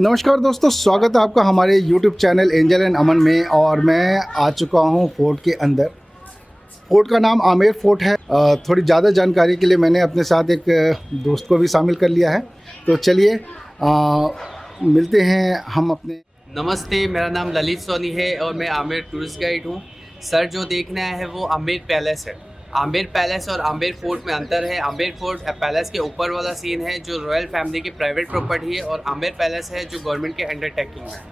नमस्कार दोस्तों, स्वागत है आपका हमारे YouTube चैनल एंजल एंड अमन में। और मैं आ चुका हूँ फोर्ट के अंदर। फोर्ट का नाम आमेर फोर्ट है। थोड़ी ज़्यादा जानकारी के लिए मैंने अपने साथ एक दोस्त को भी शामिल कर लिया है। तो चलिए मिलते हैं हम अपने। नमस्ते, मेरा नाम ललित सोनी है और मैं आमेर टूरिस्ट गाइड हूँ। सर, जो देखना है वो आमेर पैलेस है। आमेर पैलेस और आमेर फोर्ट में अंतर है। आमेर फोर्ट पैलेस के ऊपर वाला सीन है जो रॉयल फैमिली की प्राइवेट प्रॉपर्टी है, और आमेर पैलेस है जो गवर्नमेंट के अंडरटेकिंग में है।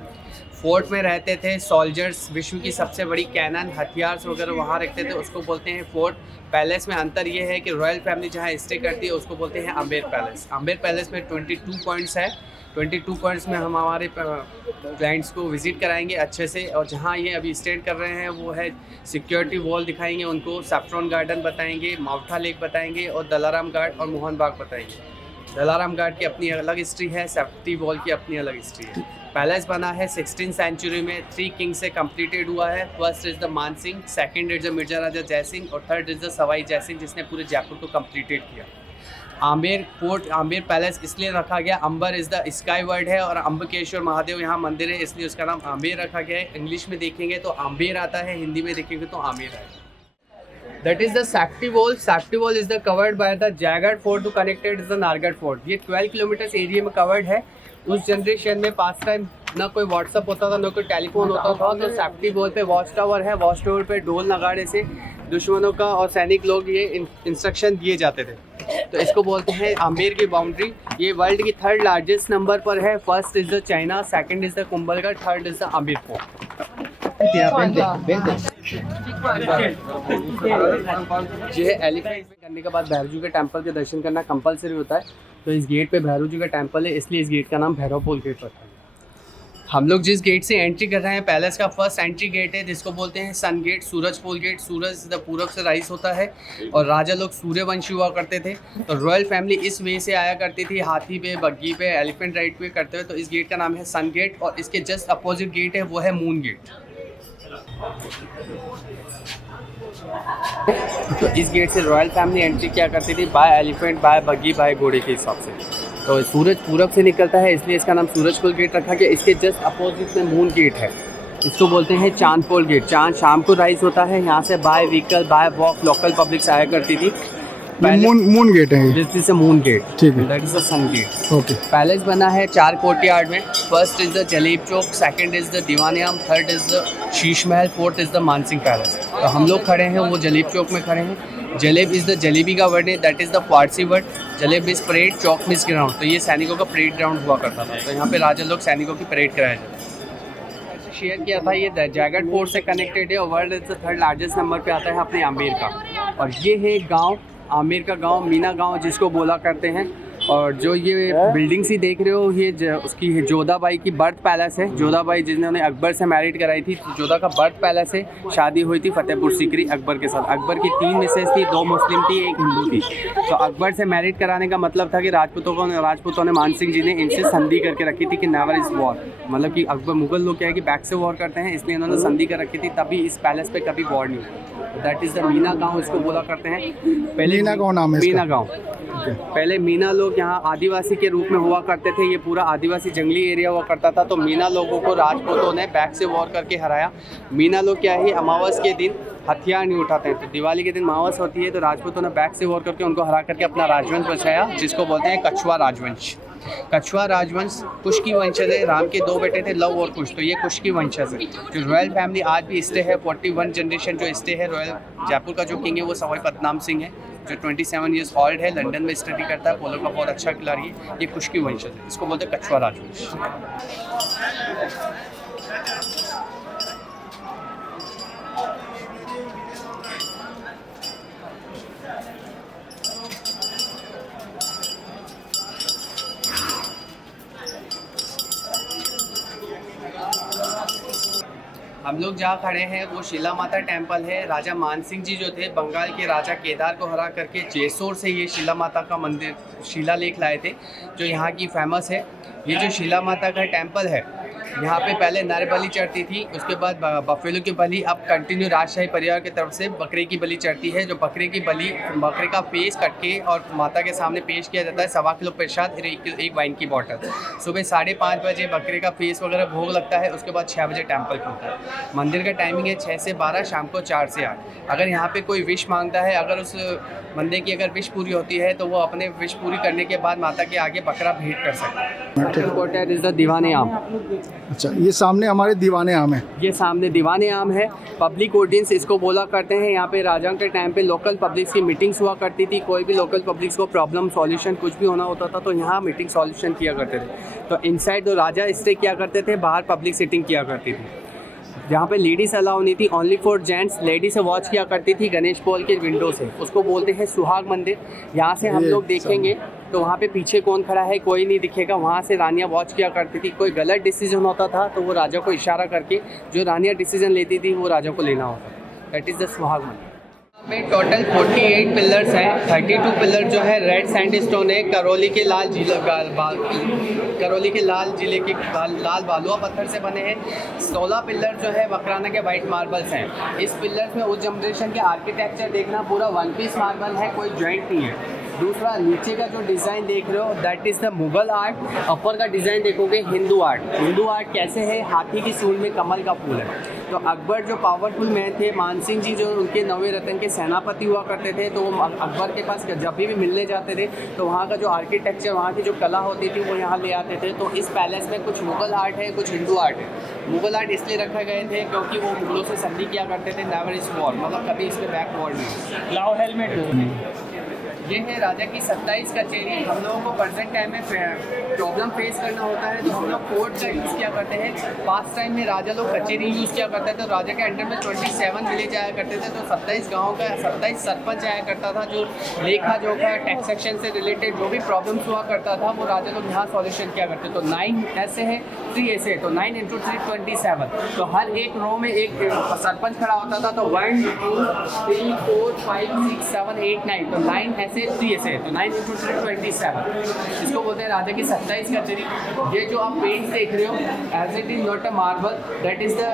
फोर्ट में रहते थे सोल्जर्स, विश्व की सबसे बड़ी कैनन हथियार वगैरह वहाँ रखते थे, उसको बोलते हैं फोर्ट। पैलेस में अंतर ये है कि रॉयल फैमिली जहाँ स्टे करती है उसको बोलते हैं आमेर पैलेस। आमेर पैलेस में 22 पॉइंट्स है। 22 पॉइंट्स में हम हमारे क्लाइंट्स को विज़िट कराएंगे अच्छे से। और जहाँ ये अभी स्टैंड कर रहे हैं वो है सिक्योरिटी वॉल दिखाएंगे उनको, सैफ्रॉन गार्डन बताएंगे, माउठा लेक बताएंगे, और दलाराम घाट और मोहन बाग बताएंगे। दलाराम घाट की अपनी अलग हिस्ट्री है, सेफ्टी वॉल की अपनी अलग हिस्ट्री है। पैलेस बना है 16th सेंचुरी में, 3 किंग से कंप्लीटेड हुआ है। First is the Man Singh, second is the Mirza Raja Jai Singh, और third is the Sawai Jai Singh जिसने पूरे जयपुर को कंप्लीटेड किया। आमेर फोर्ट, आमेर पैलेस इसलिए रखा गया, अंबर इज़ द स्काई वर्ड है और अम्बकेश्वर महादेव यहाँ मंदिर है, इसलिए उसका नाम आमेर रखा गया है। इंग्लिश में देखेंगे तो आमेर आता है, हिंदी में देखेंगे तो आमेर आएगा। That is the safety wall. Safety wall is the covered by the Jaigarh Fort to connected is the Nargढ़ Fort. ये 12 किलोमीटर एरिया में कवर्ड है। उस जनरेशन में पास टाइम ना कोई व्हाट्सअप होता था, ना कोई टेलीफोन होता था, तो सेफ्टी वॉल पे वॉच टावर है। वॉच टावर पे ढोल नगाड़े से दुश्मनों का और सैनिक लोग ये इंस्ट्रक्शन दिए जाते थे। तो इसको बोलते हैं आमेर की बाउंड्री। ये वर्ल्ड की 3rd लार्जेस्ट नंबर पर है। First is the China, second is the Kumbhalgarh, third is the Amer fort. ये एलिफेंट करने के बाद भैरव जी के टेम्पल के दर्शन करना कंपलसरी होता है। तो इस गेट पे भैरव जी का टेम्पल है, इसलिए इस गेट का नाम भैरवपोल गेट रखा है। हम लोग जिस गेट से एंट्री कर रहे हैं पैलेस का फर्स्ट एंट्री गेट है, जिसको बोलते हैं सन गेट, सूरजपोल गेट। सूरज पूरब से राइज होता है और राजा लोग सूर्यवंशी हुआ करते थे, तो रॉयल फैमिली इस वे से आया करती थी, हाथी पे, बग्गी पे, एलिफेंट राइड पे करते हुए। तो इस गेट का नाम है सन गेट, और इसके जस्ट अपोजिट गेट है वो है मून गेट। तो इस गेट से रॉयल फैमिली एंट्री क्या करती थी, बाय एलिफेंट, बाय बग्गी, बाय घोड़े के हिसाब से। तो सूरज पूरब से निकलता है, इसलिए इसका नाम सूरजपोल गेट रखा गया। इसके जस्ट अपोजिट में मून गेट है, इसको बोलते हैं चांदपोल गेट। चांद शाम को राइज होता है, यहाँ से by vehicle, by walk local public आया करती थी। मून गेट है, this is a moon gate, ठीक है, that is a sun gate. Okay. Palace बना है 4 कोर्टयार्ड में। First is the Jaleb Chowk, second is the Diwan-i-Aam, third is the Sheesh Mahal, fourth is the Mansingh palace. तो हम लोग खड़े हैं वो जलेब चौक में खड़े हैं। जलेब इज द जलेबी का वर्ड है, that is the Farsi word. Jaleb is parade, chowk means ground. तो ये सैनिकों का परेड ग्राउंड हुआ करता था, तो यहाँ पे राजा लोग सैनिकों की परेड कराया जाता है। शेयर किया था, ये जयगढ़ फोर्ट से कनेक्टेड है और world is the 3rd largest number पे आता है अपने आमेर का। और ये है गांव, आमेर का गांव, मीना गांव जिसको बोला करते हैं। और जो ये बिल्डिंग्स ही देख रहे हो, ये उसकी जोधाबाई की बर्थ पैलेस है। जोधाबाई जिन्होंने अकबर से मैरिड कराई थी, जोधा का बर्थ पैलेस है। शादी हुई थी फतेहपुर सीकरी अकबर के साथ। अकबर की 3 मिसेज थी, 2 मुस्लिम थी, 1 हिंदू थी। तो अकबर से मैरिड कराने का मतलब था कि राजपूतों ने मानसिंह जी ने इनसे संधि करके रखी थी कि नेवर इज़ वॉर, मतलब कि अकबर मुगल लोग क्या है कि बैक से वॉर करते हैं, इसलिए इन्होंने संधि कर रखी थी, तभी इस पैलेस पे कभी वॉर नहीं हुआ। दैट इज़ द मीना गाँव इसको बोला करते हैं। पहले मीना गाँव नाम है इसका? मीना गाँव। पहले मीना लोग यहाँ आदिवासी के रूप में हुआ करते थे। ये पूरा आदिवासी जंगली एरिया हुआ करता था। तो मीना लोगों को राजपूतों ने बैक से वॉर करके हराया। मीना लोग क्या है, अमावस के दिन हथियार नहीं उठाते हैं। तो दिवाली के दिन अमावस होती है, तो राजपूतों ने बैक से वॉर करके उनको हरा करके अपना राजवंश बचाया, जिसको बोलते हैं कछुआ राजवंश। कछुआ राजवंश कुश की वंशज है। राम के 2 बेटे थे, लव और कुश, तो ये कुश की वंशज है। जो रॉयल फैमिली आज भी स्टे है, 41 जनरेशन जो स्टे है। रॉयल जयपुर का जो किंग है वो सवाई पद्मनाभ सिंह है, जो 27 ईयर्स ओल्ड है, लंदन में स्टडी करता है, पोलो का बहुत अच्छा खिलाड़ी है। ये कुश की वंशज है, इसको बोलते हैं कछुआ राजवंश। हम लोग जहाँ खड़े हैं वो शिला माता टेम्पल है। राजा मानसिंह जी जो थे, बंगाल के राजा केदार को हरा करके जेसोर से ये शिला माता का मंदिर, शिला लेक लाए थे, जो यहाँ की फेमस है। ये जो शिला माता का टेम्पल है यहाँ पे पहले नर बलि चढ़ती थी, उसके बाद बफेलो की बलि। अब कंटिन्यू राजशाही परिवार की तरफ से बकरे की बलि चढ़ती है, जो बकरे की बलि, बकरे का फेस कट के और माता के सामने पेश किया जाता है। 1.25 किलो प्रसाद और 1 वाइन की बॉटल। सुबह 5:30 बजे बकरे का फेस वगैरह भोग लगता है। उसके बाद 6 बजे टेम्पल खुलता है। मंदिर का टाइमिंग है 6 से 12, शाम को 4 से 8। अगर यहाँ पे कोई विश मांगता है, अगर उस बंदे की अगर विश पूरी होती है तो वो अपने विश पूरी करने के बाद माता के आगे बकरा भेंट कर सकता है। इज द दीवाने आम। अच्छा, ये सामने हमारे दीवाने आम है। ये सामने दीवाने आम है। पब्लिक ऑडियंस इसको बोला करते हैं। यहाँ पे राजा के टाइम पे लोकल पब्लिक्स की मीटिंग्स हुआ करती थी। कोई भी लोकल पब्लिक्स को प्रॉब्लम सॉल्यूशन कुछ भी होना होता था तो यहाँ मीटिंग सॉल्यूशन किया करते थे। तो इनसाइड जो राजा स्टे किया करते थे, बाहर पब्लिक सिटिंग किया करती थी। जहाँ पे लेडीज अलाउ नहीं थी, ओनली फॉर जेंट्स। लेडीज से वॉच किया करती थी गणेश पॉल के विंडो से। उसको बोलते हैं सुहाग मंदिर। यहाँ से हम लोग देखेंगे तो वहाँ पे पीछे कौन खड़ा है कोई नहीं दिखेगा। वहाँ से रानियाँ वॉच किया करती थी। कोई गलत डिसीजन होता था तो वो राजा को इशारा करके जो रानियाँ डिसीजन लेती थी वो राजा को लेना होता। दैट इज़ द सुहाग मंदिर में टोटल 48 पिलर्स हैं। 32 पिलर जो है रेड सैंडस्टोन है, करौली के लाल जिले के लाल बालुआ पत्थर से बने हैं। 16 पिलर जो है वकराना के वाइट मार्बल्स हैं। इस पिलर्स में उस जनरेशन के आर्किटेक्चर देखना, पूरा 1 पीस मार्बल है, कोई जॉइंट नहीं है। दूसरा नीचे का जो डिज़ाइन देख रहे हो that is the Mughal art. Upper का डिज़ाइन देखोगे हिंदू आर्ट। हिंदू आर्ट कैसे है, हाथी की सूंड में कमल का फूल है। तो अकबर जो पावरफुल मैन थे, मानसिंह जी जो उनके 9वें रत्न के सेनापति हुआ करते थे, तो वो अकबर के पास जब भी मिलने जाते थे तो वहाँ का जो आर्किटेक्चर, वहाँ की जो कला होती थी वो यहाँ ले आते थे। तो इस पैलेस में कुछ मुगल आर्ट है, कुछ हिंदू आर्ट है। मुगल आर्ट इसलिए रखे गए थे क्योंकि वो मुगलों से संधि किया करते थे, नेवर इज वॉर, मतलब कभी इस पर बैक वॉर नहीं। लाओ हेलमेट। ये है राजा की 27 कचेरी। हम लोगों को प्रेजेंट टाइम में प्रॉब्लम फेस करना होता है तो हम लोग कोर्ट का यूज़ किया करते हैं। पास्ट टाइम में राजा लोग कचेरी यूज़ किया करते थे। तो राजा के अंडर में 27 विलेज आया करते थे। तो 27 गाँव का 27 सरपंच आया करता था, जो लेखा जोखा टैक्सेशन से रिलेटेड जो भी प्रॉब्लम्स हुआ करता था वो राजा लोग यहाँ सॉल्यूशन किया करते। तो 9 ऐसे है, 3 ऐसे, तो 9 × 3 27। तो हर एक रो में एक सरपंच खड़ा होता था। तो 1 2 3 4 5 6 7 8 9, तो 9 ऐसे 3 ऐसे, तो 9 × 3 27। इसको बोलते हैं राजा की 27 कचेरी। ये जो आप पेंट देख रहे हो, as it is not a marble, that is the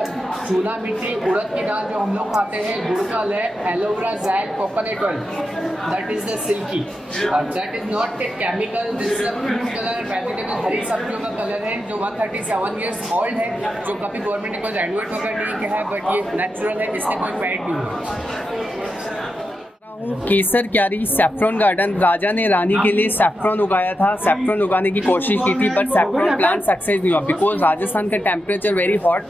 चूना मिट्टी, उड़द की दाल जो हम लोग खाते हैं, गुड़ का लेप, aloe vera gel, coconut oil, that is the silky. That is not a chemical, this is a fruit colour, vegetable हरी सब्जियों का कलर है, जो 137 ईयर्स ओल्ड है, जो कभी गवर्नमेंट ने कोई रेनोवेट वगैरह नहीं किया है, बट ये नेचुरल है, इससे कोई फैट नहीं हुआ। केसर क्यारी सैफ्रॉन गार्डन। राजा ने रानी के लिए सैफ्रॉन उगाया था, सैफ्रॉन उगाने की कोशिश की थी, बट सैफ्रॉन प्लांट सक्सेस नहीं हुआ बिकॉज राजस्थान का temperature vary hot.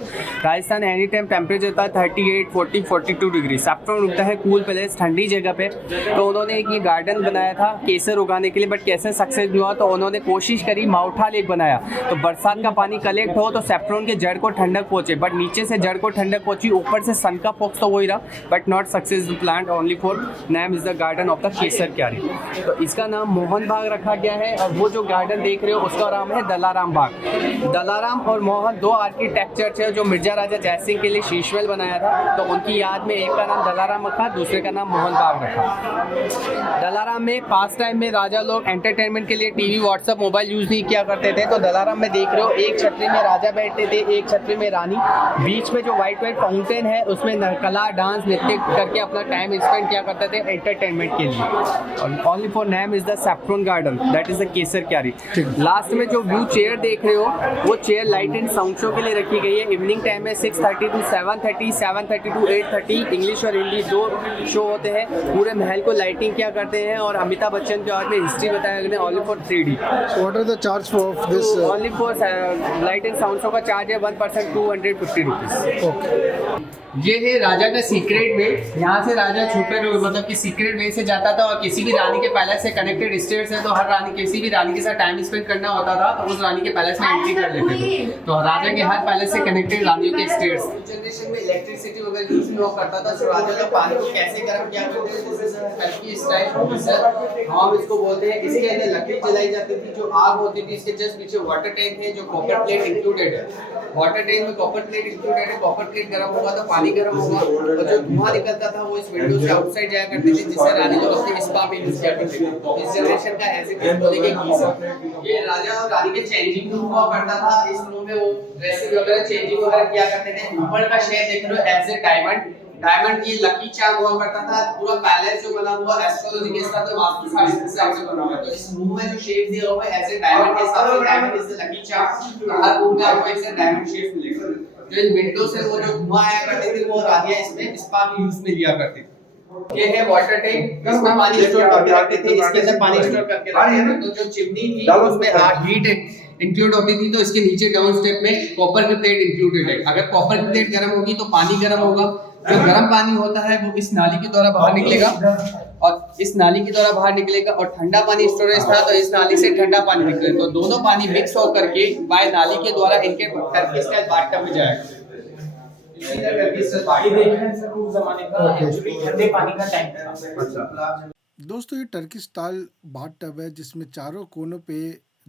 Rajasthan any time temperature होता है 38, 40, 42 डिग्री। सैफ्रॉन उगता है कूल प्लेस, ठंडी जगह पे। तो उन्होंने एक ये गार्डन बनाया था केसर उगाने के लिए, बट केसर सक्सेस नहीं हुआ। तो उन्होंने कोशिश करी, माउठा लेक बनाया। तो बरसात का पानी कलेक्ट हो तो सैफ्रॉन के जड़ को ठंडक पहुँचे, बट नीचे से जड़ को ठंडक पहुँची, ऊपर से सन का फोक्स तो वही रहा, but not success plant only for name is the garden of the Kesar Kyari. तो इसका नाम मोहन बाग रखा गया है। और वो जो गार्डन देख रहे हो उसका नाम है दलाराम बाग। दलाराम और मोहन 2 आर्किटेक्चर है जो मिर्जा राजा जयसिंह के लिए शीशमहल बनाया था। तो उनकी याद में एक का नाम दलाराम रखा, दूसरे का नाम मोहन बाग रखा। दलाराम में पास टाइम में राजा लोग एंटरटेनमेंट के लिए टीवी, व्हाट्सएप, मोबाइल यूज नहीं किया करते थे। तो दलाराम में देख रहे हो एक छतरी में राजा बैठते थे, एक छतरी में रानी। बीच में जो व्हाइट फाउंटेन है उसमें कला, डांस, नृत्य करके अपना टाइम स्पेंड किया करते थे एंटरटेनमेंट के लिए। और only for name is the saffron garden, that is the Kesar Kyari. Last में जो व्यू चेयर देख रहे हो वो chair light and sound show के लिए रखी गई है। इवनिंग टाइम में 6:30 to 7:30, 7:30 to 8:30 इंग्लिश और हिंदी 2 शो होते हैं। पूरे महल को लाइटिंग क्या करते हैं और अमिताभ बच्चन के बारे में हिस्ट्री बताया गया है। Only for 3D। What are the charge for this? Only for light and sound show का चार्ज है 1 पर्सन 250 रुपीज़। ओके। ये है राजा का सीक्रेट वे। यहाँ से राजा छुपे मतलब कि सीक्रेट वे से जाता था और किसी भी रानी के पैलेस से कनेक्टेड स्टेयर्स है, तो हर रानी किसी भी रानी के साथ टाइम स्पेंड करना होता था तो उस रानी के पैलेस में एंट्री कर लेते थे। तो राजा के हर पैलेस से कनेक्टेड रानियों के स्टेयर्स। जनरेशन में इलेक्ट्रिसिटी वगैरह यूज नहीं हुआ करता था, तो राजा लोग पानी को कैसे गर्म किया करते थे, दिस इज अ हल्की स्टाइल, हम इसको बोलते हैं। इसके अंदर लकड़ी जलाई जाती थी, जो आग होती थी। इसके जस्ट पीछे वाटर टैंक है जो कॉपर प्लेट इंक्लूडेड है। वाटर टैंक में कॉपर प्लेट इंक्लूडेड है। कॉपर प्लेट गर्म होगा तो पानी गर्म होगा और जो धुआं निकलता था वो इस विंडो से आउटसाइड जाया करता करते थे, जिसे रानी लोग अपने स्पा में यूज किया करते थे। इस जनरेशन का ऐसे बोले कि गीजर, ये राजा और रानी के चेंजिंग रूम हुआ करता था। इस रूम में वो ड्रेसिंग वगैरह चेंजिंग वगैरह किया करते थे। ऊपर का शेप देख रहे हो एज ए डायमंड, डायमंड ये लकी चार्म हुआ करता था। पूरा पैलेस जो बना हुआ एस्ट्रोलॉजी के हिसाब से, वास्तु शास्त्र के हिसाब से बना हुआ है। तो इस रूम में जो शेप दिया हुआ है एज ए डायमंड के हिसाब से, diamond is the lucky charm. Her room में आपको एक से डायमंड शेप मिलेगा। जो इन विंडो से वो जो धुआं आया करते थे, वो रानियां इसमें स्पा के यूज में लिया करती थी। ये है वाटर टैंक, इसमें पानी स्टोर करके रखते थे, इसके अंदर पानी स्टोर करके रखते थे। तो जो चिमनी थी उसमें हीट इंक्लूड होती थी, तो इसके नीचे डाउन स्टेप में कॉपर की प्लेट इंक्लूडेड है। अगर कॉपर की प्लेट गर्म होगी तो पानी गर्म होगा। जो गर्म पानी होता है वो इस नाली के द्वारा बाहर निकलेगा, और इस नाली के द्वारा बाहर निकलेगा, और ठंडा पानी स्टोरेज था तो इस नाली से ठंडा पानी निकलेगा। तो दोनों पानी मिक्स होकर के बाय नाली के द्वारा इनके टर्की स्टाइल बाथटब में जाएगा। दोस्तों ये टर्की स्टाइल बाथ टब है, जिसमें चारों कोनों पे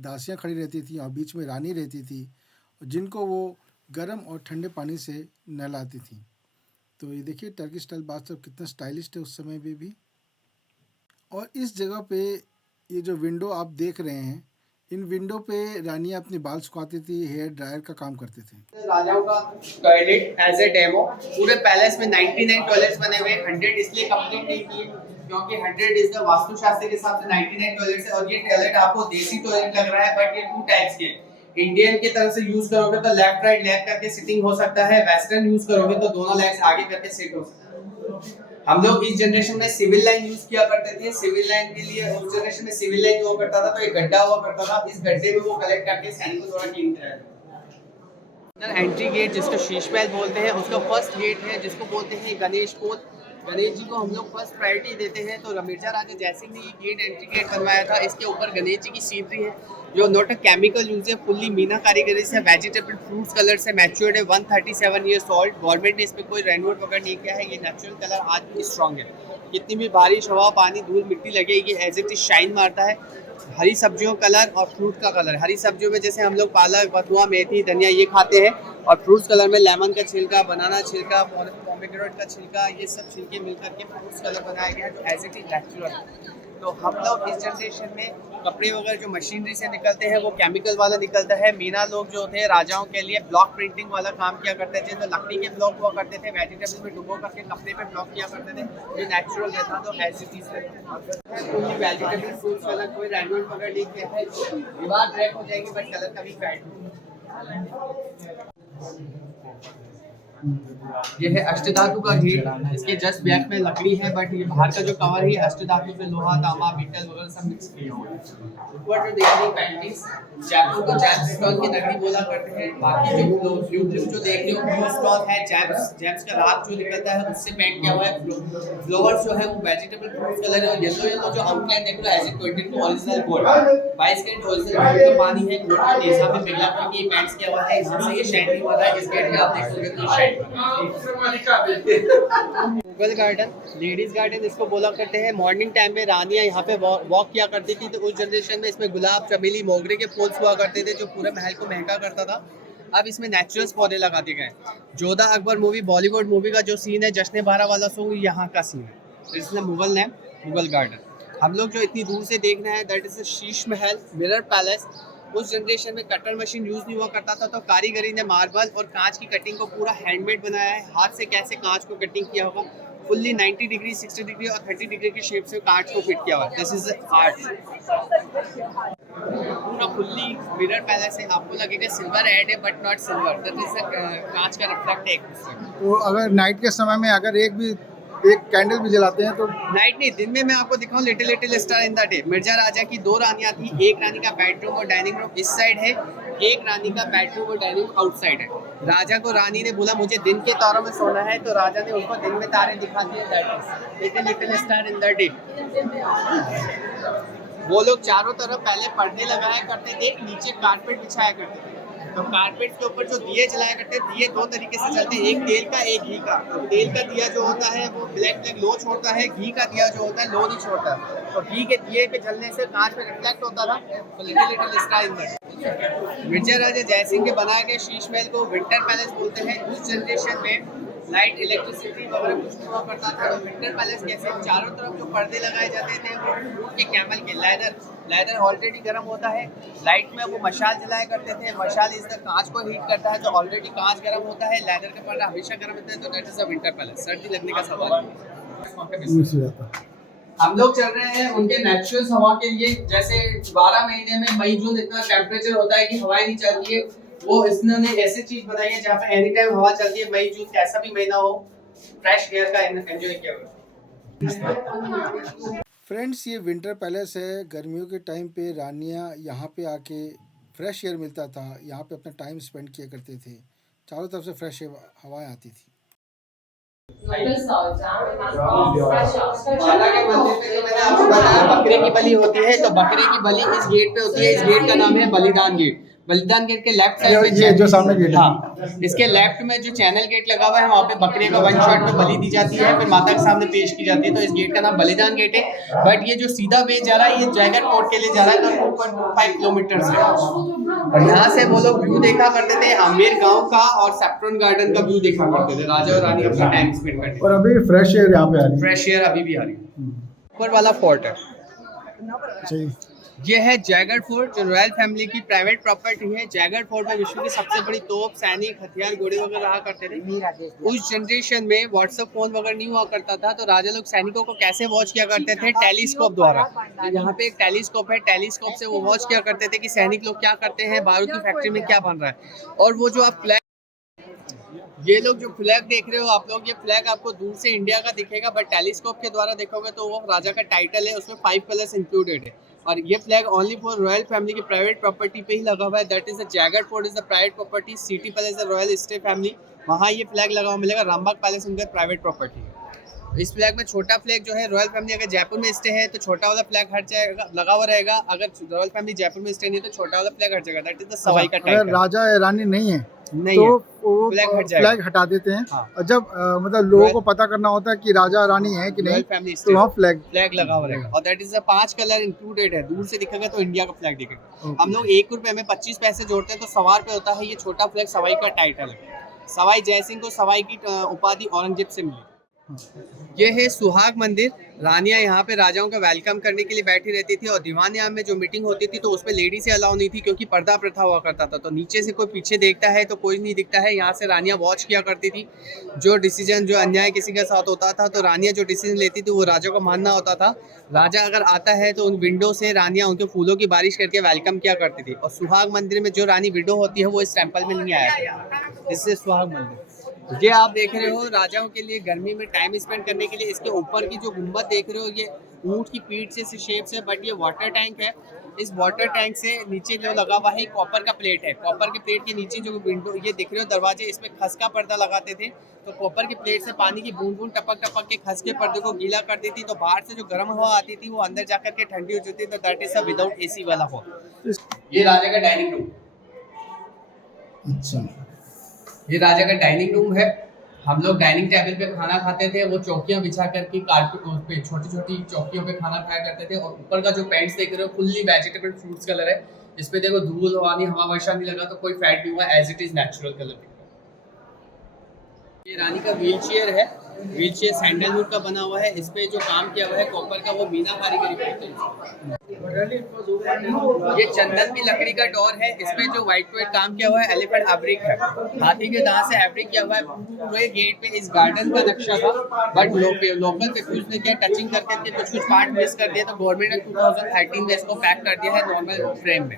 दासियाँ खड़ी रहती थी और बीच में रानी रहती थी, जिनको वो गर्म और ठंडे पानी से नहलाती थी। तो ये देखिए टर्की स्टाइल बाथ टब कितना स्टाइलिश है उस समय में भी। और इस जगह पे ये जो विंडो आप देख रहे हैं, इन विंडो पे रानियाँ अपने बाल सुखाती थी, हेयर ड्रायर का काम करते थे। राजाओं का टॉयलेट एज ए डेमो, पूरे पैलेस में 99 टॉयलेट्स बने हुए। 100 इसलिए कंप्लीट नहीं किए क्योंकि 100 इज द वास्तुशास्त्र के हिसाब से 99 टॉयलेट्स है। और ये टॉयलेट आपको देसी टॉयलेट लग रहा है, बट ये 2 टाइप्स के। इंडियन की तरफ से यूज करोगे तो लेफ्ट राइट लेग करके सिटिंग हो सकता है, वेस्टर्न यूज करोगे तो दोनों लेग्स आगे करके सिट हो सकता है। हम लोग इस जनरेशन में सिविल लाइन यूज किया करते थे। सिविल लाइन के लिए उस जनरेशन में सिविल लाइन हुआ करता था, तो एक गड्ढा हुआ करता था, इस गड्ढे में वो कलेक्ट करके सैनिकों द्वारा क्लीन किया जाता है। एंट्री गेट जिसको शीश महल बोलते हैं, उसका फर्स्ट गेट है जिसको बोलते हैं गणेश पोल। गणेश जी को हम लोग फर्स्ट प्रायोरिटी देते हैं। तो मिर्जा राजा जयसिंह ने ये गेट एंट्री गेट बनवाया था। इसके ऊपर गणेश जी की सीनरी है जो नॉट अ केमिकल यूज है, फुल्ली मीना कारीगरी से, वेजिटेबल फ्रूट्स कलर से मैच्योर्ड है, 137 ईयर्स ओल्ड। गवर्नमेंट ने इसमें कोई रेनोवेट वगैरह नहीं किया है। ये नेचुरल कलर आज भी स्ट्रॉन्ग है। कितनी भी बारिश हवा पानी धूल मिट्टी लगेगी एज इट इज शाइन मारता है। हरी सब्जियों कलर और फ्रूट का कलर, हरी सब्जियों में जैसे हम लोग पालक बथुआ मेथी धनिया ये खाते हैं, और फ्रूट्स कलर में लेमन का छिलका, बनाना छिलका, पोमेग्रेनेट का छिलका, ये सब छिलके मिलकर के फ्रूट्स कलर बनाया गया है जो एज इट इज नेचुरल। तो हम लोग इस जनरेशन में कपड़े वगैरह जो मशीनरी से निकलते हैं वो केमिकल वाला निकलता है। मीना लोग जो थे राजाओं के लिए ब्लॉक प्रिंटिंग वाला काम किया करते थे, तो लकड़ी के ब्लॉक हुआ करते थे, वेजिटेबल्स में डुबो करके कपड़े पे ब्लॉक किया करते थे, जो नेचुरल रहता तो एज इट इज रहता। वेजिटेबल फ्रूट्स वाला कोई रेनोवेट वगैरह नहीं किया है। दीवार ब्लैक हो जाएगी बट कलर कभी फेड नहीं। ये है अष्टधातु का गेट, इसके जस्ट बैक में लकड़ी है, बट ये बाहर का जो कवर है अष्टधातु से लोहा तांबा बीटल वगैरह सब मिक्स किया हुआ है। ऊपर जो देख रहे हैं पेंटिंग्स, जयपुर को जैम्स स्टोन की नगरी बोला करते हैं। बाकी जो ब्लू जो देख रहे हो ब्लू स्टोन है, जैम्स का राख जो निकलता है उससे पेंट किया हुआ है। फ्लावर्स जो है वो वेजिटेबल फ्रूट कलर है, और येलो जो आउटलाइन देख रहे हो as it 22 original gold 22 carat original gold का पानी है। गोल्ड का नेजा में पिघला करके पेंट्स किया हुआ है, इससे ये शाइनिंग हो रहा है। इस गेट में आप देखोगे तो shine Mughal garden, ladies garden इसको बोला करते हैं। मॉर्निंग टाइम में रानियां यहाँ पे वॉक किया करती थी, तो उस जनरेशन में इसमें गुलाब चमेली मोगरे के फूल्स हुआ करते थे जो पूरे महल को महका करता था। अब इसमें नेचुरल पौधे लगा दिए गए। जोधा अकबर मूवी बॉलीवुड मूवी का जो सीन है जश्न बारह वाला सॉन्ग यहाँ का सीन है, इसलिए मुगल नेम मुगल गार्डन। हम लोग जो इतनी दूर से देखना है that is Sheesh Mahal mirror palace. उस जनरेशन में कटर मशीन यूज नहीं हुआ करता था, तो कारीगरी ने मार्बल और कांच की कटिंग को पूरा हैंडमेड बनाया है। हाथ से कैसे कांच को कटिंग किया होगा, फुल्ली 90 डिग्री 60 डिग्री और 30 डिग्री की शेप से कांच को फिट किया हुआ है। This is art. पूरा फुल्ली मिरर पैलेस है। आपको लगेगा सिल्वर एड है but not silver, that is कांच का रिफ्लेक्ट है। तो अगर नाइट के समय में अगर एक कैंडल भी जलाते हैं तो नाइट नहीं, दिन में मैं आपको दिखाऊं little little star in the day. Mirza Raja की 2 रानियां थी, एक रानी का बेडरूम और डाइनिंग रूम इस साइड है, एक रानी का बेडरूम और डाइनिंग रूम आउटसाइड है। राजा को रानी ने बोला मुझे दिन के तारों में सोना है, तो राजा ने उनको दिन में तारे दिखा दिए, that is little little star in the day. वो लोग चारों तरफ पहले पर्दे लगाया करते थे, नीचे कारपेट बिछाया करते थे। तो कारपेट के ऊपर जो दिए जलाया करते हैं, दिए 2 तरीके से चलते हैं, एक तेल का एक घी का। तो तेल का दिया जो होता है वो ब्लैक ब्लैक लो छोड़ता है, घी का दिया जो होता है लो नहीं छोड़ता। तो घी के दिए पे जलने से कांच पे रिफ्लेक्ट होता था, तो little little star in the. Mirza Raja Jaisingh के बनाए गए शीश महल को विंटर पैलेस बोलते हैं। उस जनरेशन में लाइट इलेक्ट्रिसिटी वगैरह कुछ नहीं हुआ करता था। तो विंटर पैलेस कैसे चारों तरफ जो पर्दे लगाए जाते थे वो ऊँट के कैमल के लेदर ऑलरेडी गर्म होता है। लाइट में वो मशाल जलाया करते थे। मशाल इस कांच को हीट करता है तो ऑलरेडी कांच गर्म होता है। लेदर का पर्दा हमेशा गर्म होता है। तो that is a winter palace. सर्दी लगने का सवाल नहीं है। हम लोग चल रहे हैं उनके नेचुरल हवा के लिए। जैसे 12 महीने में मई जून इतना टेम्परेचर होता है कि हवाएं नहीं चलती है। वो इन्होंने ऐसी चीज बनाई है जहाँ पे एनी टाइम हवा चलती है। मई जून कैसा भी महीना हो, फ्रेश एयर का एंजॉय किया हुआ। फ्रेंड्स, ये विंटर पैलेस है। गर्मियों के टाइम पे रानियाँ यहाँ पे आके फ्रेश एयर मिलता था, यहाँ पे अपना टाइम स्पेंड किया करते थे। चारों तरफ से फ्रेश हवाएं आती थी। माता के मंदिर पे जो मैंने आपको बताया बकरे की बलि होती है, तो बकरे की बलि इस गेट पे होती है। इस गेट का नाम है बलिदान गेट। बलिदान गेट के लेफ्ट साइड में ये जो सामने गेट है, हाँ, इसके लेफ्ट में जो चैनल गेट लगा हुआ है वहाँ पे बकरे का वन शॉट में बलि दी जाती है, फिर माता के सामने पेश की जाती है। तो इस गेट का नाम बलिदान गेट है। बट ये जो सीधा वे जा रहा है ये जैगर फोर्ट के लिए जा रहा है, तो 2.5 किलोमीटर है। और यहाँ से वो लोग व्यू देखा करते थे आमेर गांव का और सेफ्रॉन गार्डन का व्यू देखा करते थे। राजा और रानी अपना टाइम स्पेंड करते थे। और अभी फ्रेश एयर यहाँ पे आ रही है। फ्रेश एयर अभी भी आ रही है। ऊपर वाला फोर्ट है। सही। ये है जैगर फोर्ट, जो रॉयल फैमिली की प्राइवेट प्रॉपर्टी है। जैगर फोर्ट में विश्व की सबसे बड़ी तोप, सैनिक, हथियार, घोड़े वगैरह रहा करते थे। उस जनरेशन में व्हाट्सएप फोन वगैरह नहीं हुआ करता था, तो राजा लोग सैनिकों को कैसे वॉच किया करते थे? टेलीस्कोप द्वारा। तो यहाँ पे एक टेलीस्कोप है, टेलीस्कोप से वो वॉच किया करते थे कि सैनिक लोग क्या करते हैं, बारूद की फैक्ट्री में क्या बन रहा है। और वो जो आप फ्लैग, ये लोग जो फ्लैग देख रहे हो आप लोग, ये फ्लैग आपको दूर से इंडिया का दिखेगा, बट टेलीस्कोप के द्वारा देखोगे तो वो राजा का टाइटल है, उसमें 5 कलर्स इंक्लूडेड है। और ये flag only for royal family की प्राइवेट प्रॉपर्टी पे ही लगा हुआ है। That is the Jaeger fort is the private property. City palace the royal stay family, वहाँ ये फ्लैग लगा हुआ मिलेगा। रामबाग पैलेस उनका प्राइवेट प्रॉपर्टी है। इस फ्लैग में छोटा फ्लैग जो है, रॉयल फैमिली अगर जयपुर में स्टे है तो छोटा वाला फ्लैग हर जगह लगा हुआ रहेगा। अगर रॉयल फैमिली जयपुर में स्टे नहीं तो छोटा वाला फ्लैग हर जगह। दैट इज द सवाई का टाइटल। अगर राजा या रानी नहीं है नहीं तो है, वो फ्लैग हटा देते हैं। हाँ। और जब मतलब लोगों को पता करना होता है कि राजा रानी है कि नहीं, तो वहाँ फ्लैग लगा हुआ रहेगा। और दैट इज 5 कलर इंक्लूडेड है। दूर से दिखेगा तो इंडिया का फ्लैग दिखेगा। हम लोग 1 रुपए में 25 पैसे जोड़ते हैं तो सवार पे होता है। ये छोटा फ्लैग सवाई का टाइटल है। सवाई जयसिंह को सवाई की उपाधि औरंगजेब से मिली। ये है सुहाग मंदिर। रानियां यहाँ पे राजाओं का वेलकम करने के लिए बैठी रहती थी। और दीवानिया में जो मीटिंग होती थी तो उसमें लेडी से अलाउ नहीं थी, क्योंकि पर्दा प्रथा हुआ करता था। तो नीचे से कोई पीछे देखता है तो कोई नहीं दिखता है। यहाँ से रानियां वॉच किया करती थी। जो डिसीजन, जो अन्याय किसी के साथ होता था तो रानियां जो डिसीजन लेती थी वो राजा को मानना होता था। राजा अगर आता है तो उन विंडो से रानियां उनके फूलों की बारिश करके वेलकम किया करती थी। और सुहाग मंदिर में जो रानी विडो होती है वो इस टेम्पल में नहीं आया। इससे सुहाग मंदिर ये आप देख रहे हो राजाओं के लिए गर्मी में टाइम स्पेंड करने के लिए। इसके ऊपर की जो गुंबद देख रहे हो ये ऊंट की पीठ से शेप से, बट ये वाटर टैंक है। इस वाटर टैंक से नीचे जो लगा हुआ है कॉपर का प्लेट है। कॉपर के प्लेट के नीचे जो विंडो ये दिख रहे हो दरवाजे, इसमें खस का पर्दा लगाते थे। तो कॉपर की प्लेट से पानी की बूंद बूंद टपक टपक के खस के पर्दे को गीला कर देती। तो बाहर से जो गर्म हवा आती थी वो अंदर जाकर के ठंडी हो जाती। तो that is a without AC वाला हॉल। ये राजा का डाइनिंग रूम। अच्छा, ये राजा का डाइनिंग रूम है। हम लोग डाइनिंग टेबल पे खाना खाते थे। वो चौकियां बिछा करके कारपेट पे छोटी छोटी चौकियों पे खाना खाया करते थे। और ऊपर का जो पेंट्स देख रहे हो फुल्ली वेजिटेबल फ्रूट्स कलर है। इस पे देखो धूल हवानी हवा वर्षा नहीं लगा तो कोई फैट नहीं हुआ, as it is natural colour. ये रानी का व्हील चेयर है। व्हील चेयर सैंडलवुड का बना हुआ है। इस पे जो काम किया हुआ है कॉपर का वो मीना कारीगरी करते हैं। ये चंदन की लकड़ी का डोर है। इस पे जो व्हाइट काम किया हुआ है एलिफेंट फैब्रिक है। हाथी के दांत से फैब्रिक किया हुआ है। पूरे गेट पे इस गार्डन का नक्शा था, बट लोकल पे कुछ ने किया, टचिंग करके कुछ पार्ट मिस कर दिया। तो गवर्नमेंट ने 2013 में इसको पैक कर दिया है नॉर्मल फ्रेम में।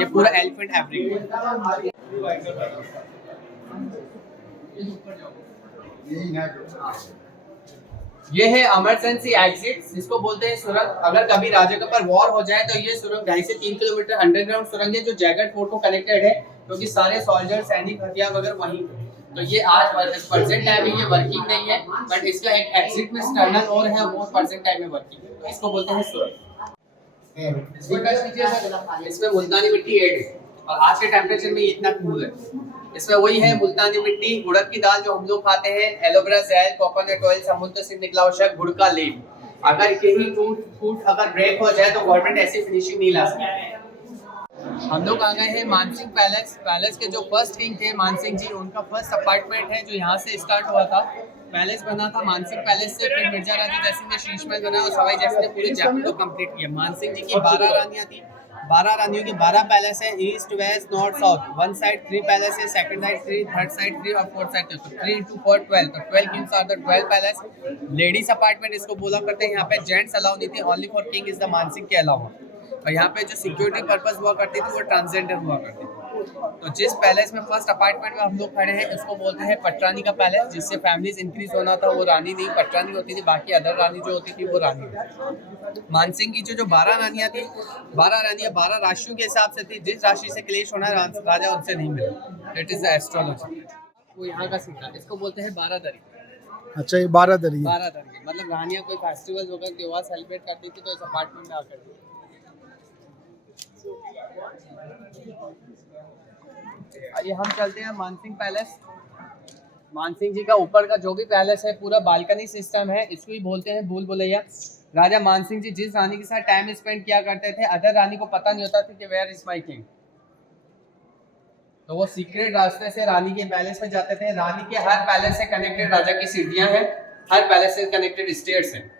ये पूरा एलिफेंट फैब्रिक है। ये है इमरजेंसी एग्जिट, जिसको बोलते हैं सुरंग। अगर कभी राजा के ऊपर वॉर हो जाए तो ये सुरंग 2.5 से 3 किलोमीटर अंडरग्राउंड सुरंग है जो जैगर फोर्ट को कनेक्टेड है, क्योंकि सारे सोल्जर सैनिक हथियार वगैरह वहीं। तो ये आज प्रेजेंट टाइम में ये वर्किंग नहीं है, बट इसका एक एग्जिट में टनल और है वो प्रेजेंट टाइम में वर्किंग है। तो इसको बोलते हैं सुरंग। इसमें मुल्तानी मिट्टी ऐड है और आज के टेम्परेचर में इतना कूल है। इसमें वही है मुल्तानी मिट्टी, उड़द की दाल जो हम लोग खाते हैं, एलोवेरा जेल, कोकोनट ऑयल, समुद्र से निकला हुआ शहद, गुड़ का लेप। अगर यही फूड अगर ब्रेक हो जाए तो गवर्नमेंट ऐसी फिनिशिंग नहीं ला सकती। हम लोग आ गए हैं मानसिंह पैलेस। पैलेस के जो फर्स्ट किंग थे मानसिंह जी, उनका फर्स्ट अपार्टमेंट है जो यहाँ से स्टार्ट हुआ था। पैलेस बना था मानसिंह पैलेस से, फिर मिर्जा राजा जैसी ने शीश महल बनाया और सवाई जैसी ने पूरे जयपुर को कंप्लीट किया। मानसिंह जी की 12 रानियाँ थी, 12 रानियों के 12 पैलेस है, east west north south. One side 3 palace है, सेकंड साइड 3, थर्ड साइड 3 और फोर्थ साइड 3। तो 3 into 4 12, तो 12 kings are the 12 palace. Ladies apartment इसको बोला करते हैं। यहाँ पे जेंट्स अलाउ नहीं थे, only for king is the Mansingh के अलावा। और यहाँ पे जो सिक्योरिटी पर्पस हुआ करती थी वो ट्रांसजेंडर हुआ करती थी। तो जिस पैलेस में फर्स्ट अपार्टमेंट में हम लोग खड़े हैं उसको बोलते हैं पटरानी का पैलेस। जिससे फैमिलीज इंक्रीज होना था, वो रानी नहीं पटरानी होती थी, बाकी अदर रानी जो होती थी वो रानी थी। मानसिंह की जो 12 रानियाँ थी, 12 रानियाँ 12 राशियों के हिसाब से थी। जिस राशि से क्लेश होना राजा उनसे नहीं मिला। It is the astrology. वो यहाँ का सिक्का, इसको बोलते हैं 12 दरी। अच्छा, ये 12 दरी है। 12 दरी मतलब रानियाँ कोई फेस्टिवल वगैरह त्योहार सेलिब्रेट करती थी तो इस अपार्टमेंट में आकर थी। ये हम चलते हैं मानसिंह पैलेस। मानसिंह जी का ऊपर का जो भी पैलेस है पूरा बालकनी सिस्टम है, इसको ही बोलते हैं भूल भुलैया। राजा मानसिंह जी जिस रानी के साथ टाइम स्पेंड किया करते थे, अदर रानी को पता नहीं होता था कि वेयर इज माय किंग। तो वो सीक्रेट रास्ते से रानी के पैलेस में जाते थे। रानी के हर पैलेस से कनेक्टेड राजा की सीढ़ियां हैं, हर पैलेस से कनेक्टेड स्टेयर्स हैं।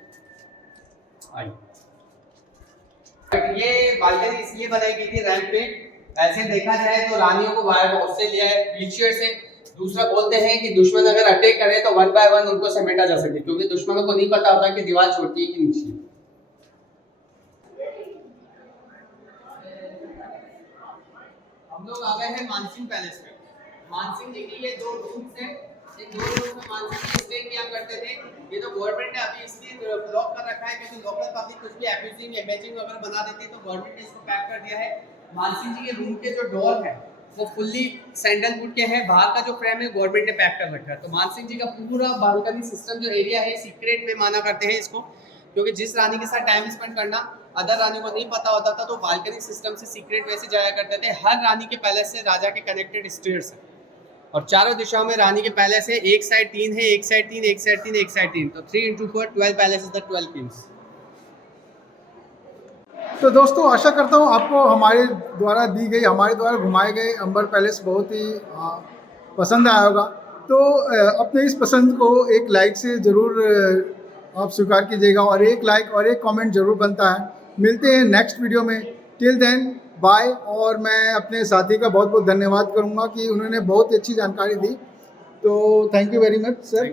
ये बालकनी इसलिए बनाई गई थी रैंप पे। ऐसे देखा जाए तो रानियों को बाहर ऑस्ट्रेलिया है व्हीलचेयर से। दूसरा बोलते हैं कि दुश्मन अगर अटैक करे तो 1 by 1 उनको समेटा जा सके, क्योंकि दुश्मनों को नहीं पता होता कि दीवार छोटी है कि नीचे। हम लोग आ गए हैं मानसिंह पैलेस में। मानसिंह जी के लिए 2 रूम्स हैं। इन 2 रूम्स में मानसिंह जी स्टे किया करते थे। ये तो गवर्नमेंट ने अभी इसलिए ब्लॉक कर रखा है क्योंकि लोकल पब्लिक कुछ भी एब्यूजिंग इमेजिंग वगैरह बना देती है, तो गवर्नमेंट ने इसको पैक कर दिया है। मानसिंह जी के रूम के जो डोर है वो फुल्ली सैंडलवुड के हैं। बाहर का जो फ्रेम है गवर्नमेंट ने पैक कर रखा है। तो मानसिंह जी का पूरा बालकनी सिस्टम जो एरिया है सीक्रेट में माना करते हैं इसको, क्योंकि जिस रानी के साथ टाइम स्पेंड करना अदर रानी को नहीं पता होता था, तो बालकनी सिस्टम से सीक्रेट वैसे जाया करते थे। हर रानी के पैलेस से राजा के कनेक्टेड स्टेयर्स है और चारों दिशाओं में रानी के पैलेस है। एक साइड 3 है, एक साइड 3, एक साइड 3, एक साइड 3। तो 3 into 4 12 palace is the 12 Kings. तो दोस्तों, आशा करता हूँ आपको हमारे द्वारा घुमाए गए अंबर पैलेस बहुत ही पसंद आया होगा। तो अपने इस पसंद को एक लाइक से ज़रूर आप स्वीकार कीजिएगा, और एक लाइक और एक कमेंट ज़रूर बनता है। मिलते हैं नेक्स्ट वीडियो में। Till then bye. और मैं अपने साथी का बहुत बहुत धन्यवाद करूँगा कि उन्होंने बहुत अच्छी जानकारी दी। तो thank you very much sir.